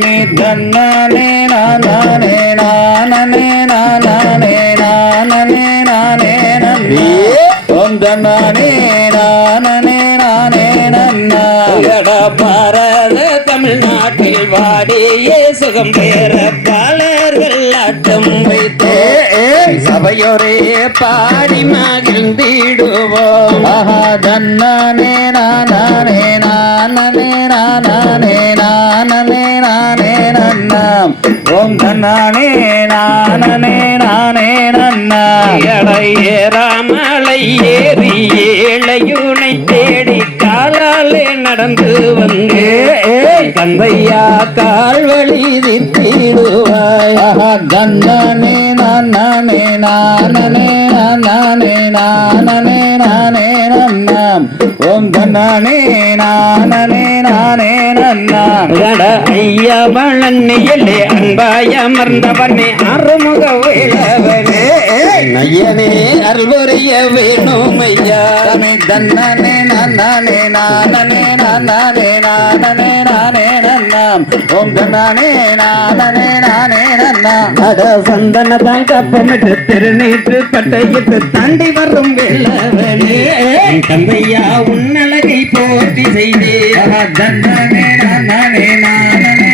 சாமி தன்னே நானே நானே நானே நானே நானே நன்னி ஓம் தன்னே நானே நானே நன்னா பாரத தமிழ்நாட்டில் வாடியே சுகம் பெற பாலர்கள் ஆட்டம் வைத்தே சபையோரே பாடி மகிழ்ந்திடுவோம் தன்னே நானே நானே நானே நானே நானே நன்னாம் ஓம் தன்னானே நானே நானே நன்னா ஏறாமலை ஏறி ஏழையுனை தேடி காலாலே நடந்து வந்தே கந்தையா கால்வழி திட்டிடுவாய் தன்னே நானே நானே நானே நானே நானே நன்னாம் ஓம் தன்னே நானே நானே நன்னாம் ஐயா வளன்னியலே அன்பாய அமர்ந்தவனே அறுமுக வேளவனே நையனே அருள்வரைய வேணும் ஐயா தன்னே நானே நானே நானே நானே நானே நன்னாம் ஓம் தன்னே நானே நானே நன்னா அட சந்தன தான் கப்பமிட்டு திருநீற்று பட்டையிட்டு தாண்டி வரும் வேளவனே தந்தையா உன்னழகை போற்றி செய்தே தன்னே நானே நானே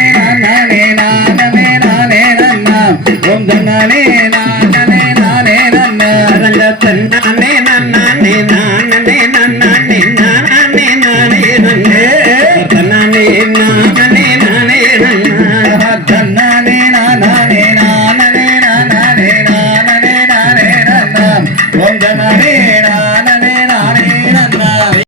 நானே நானே நானே நன்னாம் ஓம் தன்னே நானே நானே நன்னா தன்னா